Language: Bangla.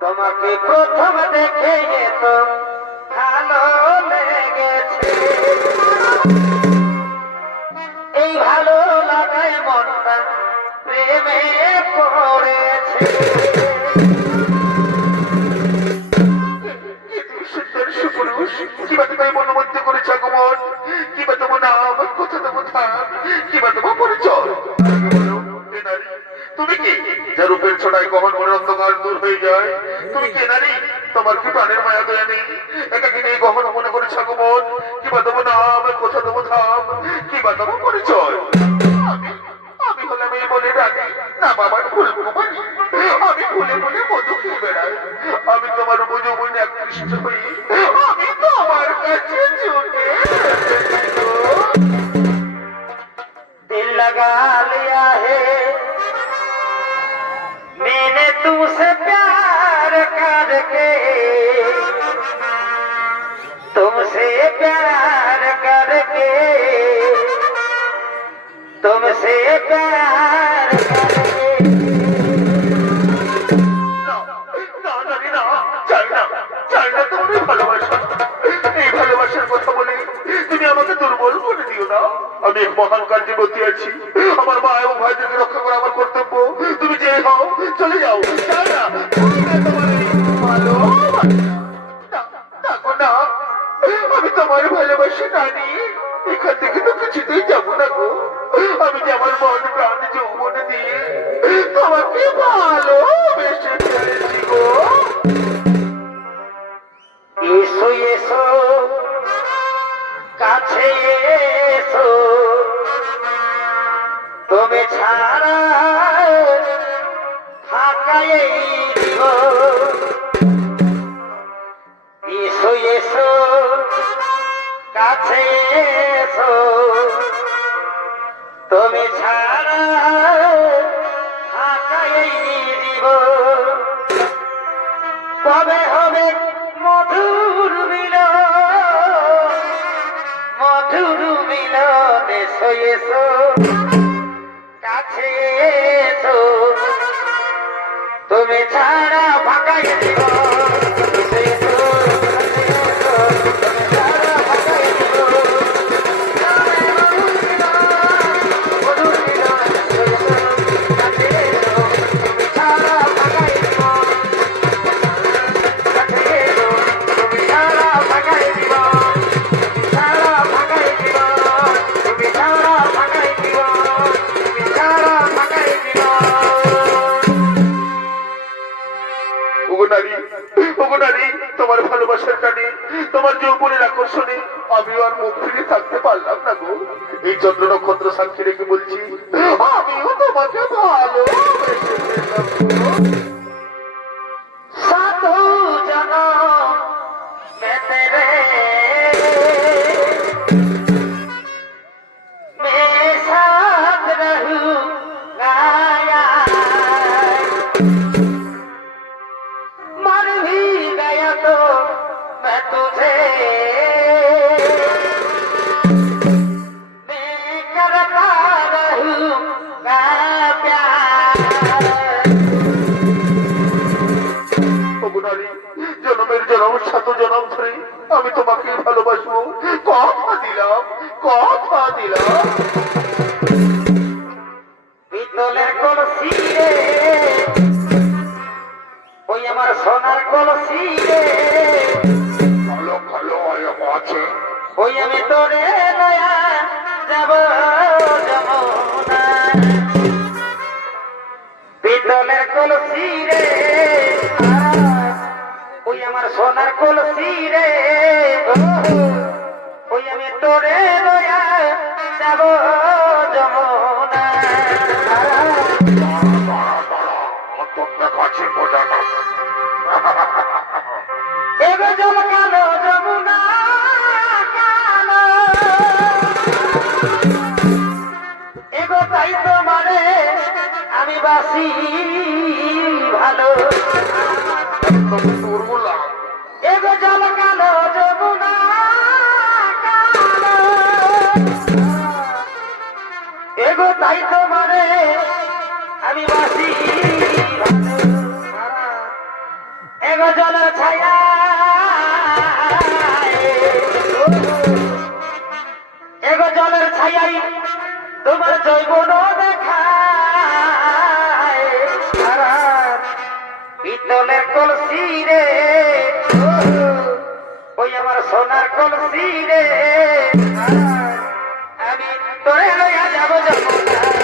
তোমাকে প্রথম দেখে তো ভালো লেগেছে, এই ভালো লাগায় মনটা প্রেমে পড়েছে। কিবা তোমায় মনোমুগ্ধ করেছে আগমন, কিবা তোমার নাম, কোথা তোমার ধান, কিবা তোমার পরিচয়। তুমি কি যা রূপের ছড়ায় কখন মনে অন্ধকার দূর হয়ে যায়? তুমি কে নারী? তোমার কি প্রাণের মায়া দয়া নেই? একাকি নেই কখনো মনে করেছে আগমন, কিবা তোমার নাম, কোথা তোমার ধাম, কিবা তোমার পরিচয়। আমি হলাম এই বলে রানী, না বাবার ফুল কুমারী। আমি ফুলে ফুলে মধু খেয়ে বেড়াই। আমি তোমার উপযৌবনে আকৃষ্ট হই, আমি তোমার কাছে ছুটে दिल लगा लिया है मैंने तुमसे प्यार करके, तुमसे प्यार करके, तुमसे प्यार करके। না নারী না, চাই না, চাই না তোমার এই ভালোবাসা। এই ভালোবাসার কথা বলে তুমি আমাকে দুর্বল করে দিও না। আমি এক মহান কার্যে গতি আছি, আমার মা এবং ভাইদেরকে রক্ষা করা আমার কর্তব্য। তুমি যে হও চলে যাও, চাই না, চাই না তোমার এই ভালোবাসা। না, দেখো না, আমি তোমার ভালোবাসি নানি, এখান থেকে তো কিছুতেই যাবো না গো। আমি যে আমার মন প্রাণ যৌবন দিয়ে তোমাকে ভালোবেসে ফেলেছি গো। এসো এসো কাছে এসো, তুমি ছাড়া ফাঁকা এই জীবন। এসো এসো কাছে এসো, তুমি ছাড়া ফাঁকা এই জীবন। কবে হবে মধুর মিলন, মধুর মিলন। এসো এসো কাছে এসো, তুমি ছাড়া ফাঁকা এই জীবন। এসো এসো কাছে এসো, তুমি ছাড়া ফাঁকা এই জীবন। মধুর মিলন, এসো এসো কাছে এসো, তুমি ছাড়া ফাঁকা এই জীবন। তোমার ভালোবাসার টানে, তোমার যৌবনের আকর্ষণে আমি আর মুখ ফিরে থাকতে পারলাম না গো। এই চন্দ্র নক্ষত্র সাক্ষী রেখে বলছি, আমিও তোমাকে ভালোবেসে ফেললাম গো। साधु जनों मैं तेरे, मैं साथ रहूंगा यार। मर भी गया तो मैं तुझे मैं करता रहूंगा प्यार। জনমের জনম শত জনম ধরে আমি তোমাকে ভালোবাসবো, কথা দিলাম, কথা দিলাম। পিতলের কলসি রে, ওই আমার সোনার কলসি রে, ভালো ভালো আছে, ওই আমি তোরে লয়া যাব যমুনা। পিতলের কলসি রে, ওই আমার সোনার কলসি রে, ওই আমি তোরে লয়া যাব যমুনা। কাছে বোঝা না, এগো জল কালো যমুনা কালো, এগো তাই তোমারে আমি বাসি ভালো। এগো জল কালো যমুনা কালো, এগো তাই তোমারে আমি বাসি ভালো। এগো জলের ছায়া এগো জলের ছায়াই তোমার জৈবন দেখায় পিতলের কলসি রে ওই আমার সোনার কলসি রে আমি তোরে লইয়া যাবো যমুনা